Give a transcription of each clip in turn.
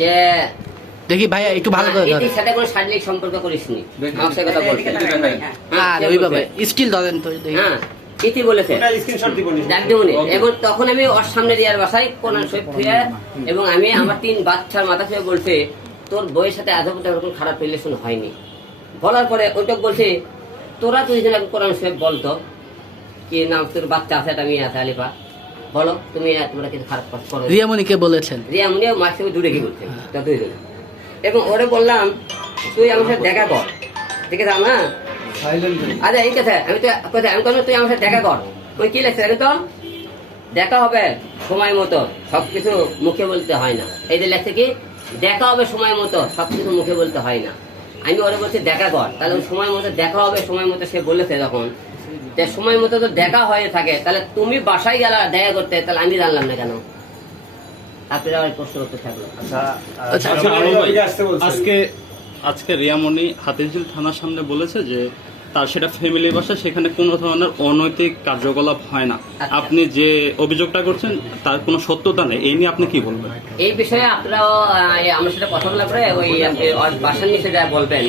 যে দেখি ভাইয়া একটু ভালো করে ধরেন সাথে কোনো শারীরিক সম্পর্ক করিসনি আমার সাথে কথা হ্যাঁ, আর সে ওইভাবে বলছে। স্টিল ধরেন তো দেখি। হ্যাঁ ইতি বলেছে। এবং তখন আমি ওর সামনে রিয়ার বাসায় শরীফ এবং আমি আমার তিন বাচ্চার মাথা ছুঁয়ে বলছে তোর বইয়ের সাথে আজ পর্যন্ত এরকম খারাপ রিলেশন হয়নি। বলার পরে ওইটা বলছে তোরা তুই যেন কোরআন শরীফ বলতো কি নাম তোর বাচ্চা আছে একটা মেয়ে আছে আলিফা? বলো তুমি তোমরা কিছু খারাপ কাজ করো রিয়ামণিকে বলেছেন। রিয়া মুনিও মার থেকে দূরে কি বলছে। তা দুইজন এবং ওরে বললাম তুই আমার সাথে দেখা কর। ঠিক আছে না? আরে এই কথা আমি তো কথা আমি কোনো তুই আমার সাথে দেখা কর। ওই কি লেখছে দেখো তো দেখা হবে সময় মতো সবকিছু মুখে বলতে হয় না। এই যে লেখছে কি? দেখা হবে সময় মতো সবকিছু মুখে বলতে হয় না। আমি ওরে বলছি দেখা কর। তাহলে সময় মতো দেখা হবে সময় মতো সে বলেছে যখন সময় মতো তো দেখা হয়ে থাকে। তাহলে তুমি বাসায় গেলা দেখা করতে তাহলে আমি জানলাম না কেন? আপনারা আবার প্রশ্ন করতে থাকল। আচ্ছা আচ্ছা, আচ্ছা আজকে আজকে রিয়ামণি হাতিঝিল থানার সামনে বলেছে যে তার সেটা ফ্যামিলি বাসা সেখানে কোনো ধরনের অনৈতিক কার্যকলাপ হয় না। আচ্ছা। আপনি যে অভিযোগটা করছেন তার কোনো সত্যতা নেই। এই নিয়ে আপনি কি বলবেন? এই বিষয়ে আপনারাও আমার সাথে কথা বলার পরে ওই বাসার নিচে যা বলবেন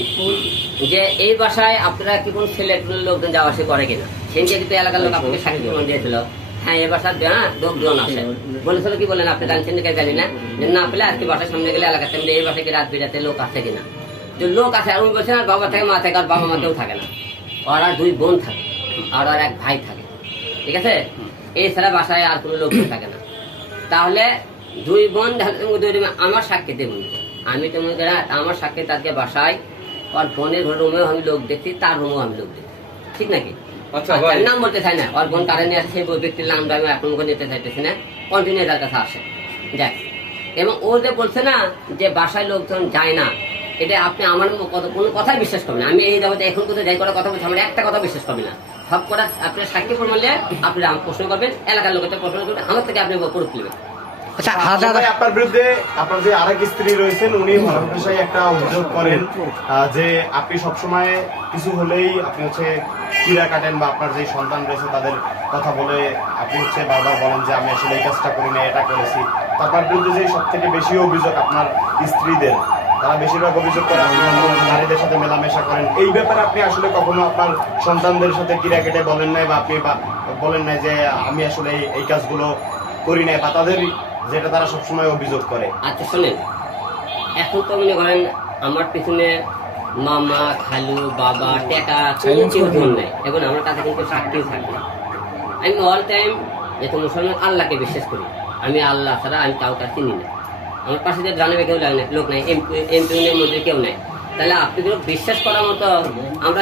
যে এই বাসায় আপনারা কি কোন ছেলে লোকজন যাওয়া আসা করে কিনা? সেদিকে কিন্তু এলাকার লোক আপনাকে সাক্ষী প্রমাণ দিয়েছিল। হ্যাঁ এই বাসার হ্যাঁ লোকজন আসে বলেছিল কি বলেন আপনি জানছেন কে জানি না। যে না পেলে আজকে বাসার সামনে গেলে এলাকার সামনে এই বাসায় কি রাত বিরাতে লোক আছে কিনা? যে লোক আছে আর উনি বলছেন আর বাবা থাকে মা থাকে আর বাবা মাতেও থাকে না। ওর আর দুই বোন থাকে আর ওর এক ভাই থাকে। ঠিক আছে? এই ছাড়া বাসায় আর কোনো লোক থাকে না। তাহলে দুই বোন দেখা- আমার সাক্ষী দেব আমি তো মনে করি আমার সাক্ষী তাকে বাসায় ওর বোনের ঘর রুমেও আমি লোক দেখছি তার রুমেও আমি লোক দেখছি। ঠিক নাকি? আচ্ছা, নাম বলতে চাই না। ওর বোন কারণে আছে সেই ব্যক্তির নাম আমি এখন নিতে চাইতেছি না। কন্টিনিউ তার কাছে আসে যাক এবং ও যে বলছে না যে বাসায় লোকজন যায় না এটা আপনি আমার কত- কোনো কথাই বিশ্বাস করবেন আমি এই জগতে এখন কোথাও যাই করা কথা বলছি আমার একটা কথা বিশ্বাস করবেন না। সব কটা আপনার সাক্ষী প্রমাণলে আপনি আমাকে প্রশ্ন করবেন এলাকার লোকের প্রশ্ন করবেন আমার থেকে আপনি প্রুফ নেবেন আচ্ছা ভাই, আপনার বিরুদ্ধে আপনার যে আরেক স্ত্রী রয়েছেন উনি ভারতবর্ষে একটা অভিযোগ করেন যে আপনি সবসময় কিছু হলেই আপনি হচ্ছে ক্রীড়া কাটেন বা আপনার যে সন্তান রয়েছে তাদের কথা বলে আপনি হচ্ছে বারবার বলেন যে আমি আসলে এই কাজটা করি না এটা করেছি। তো আপনার বিরুদ্ধে যে সব থেকে বেশি অভিযোগ আপনার স্ত্রীদের তারা বেশিরভাগ অভিযোগ করে নারীদের সাথে মেলামেশা করেন। এই ব্যাপারে আপনি আসলে কখনো আপনার সন্তানদের সাথে ক্রীড়া কেটে বলেন নাই বা আপনি বলেন নাই যে আমি আসলে এই- কাজগুলো করি নাই বা তাদের যেটা তারা সবসময় অভিযোগ করে? আচ্ছা শোনেন। এখন তো মনে করেন আমার পিছনে মামা খালু বাবা টেকা কোনো কেউ জন নাই। এবং আমার কাছে কিন্তু সাক্ষীও থাকে না। আমি অল টাইম যেহেতু মুসলমান আল্লাহকে বিশ্বাস করি। আমি আল্লাহ ছাড়া আমি কাউকে চিনি না। আমার পাশে যে জানাবে কেউ লাগে না, লোক নাই এমপি এমপি মধ্যে কেউ নাই। তাহলে আপনি বিশ্বাস করার মতো আমরা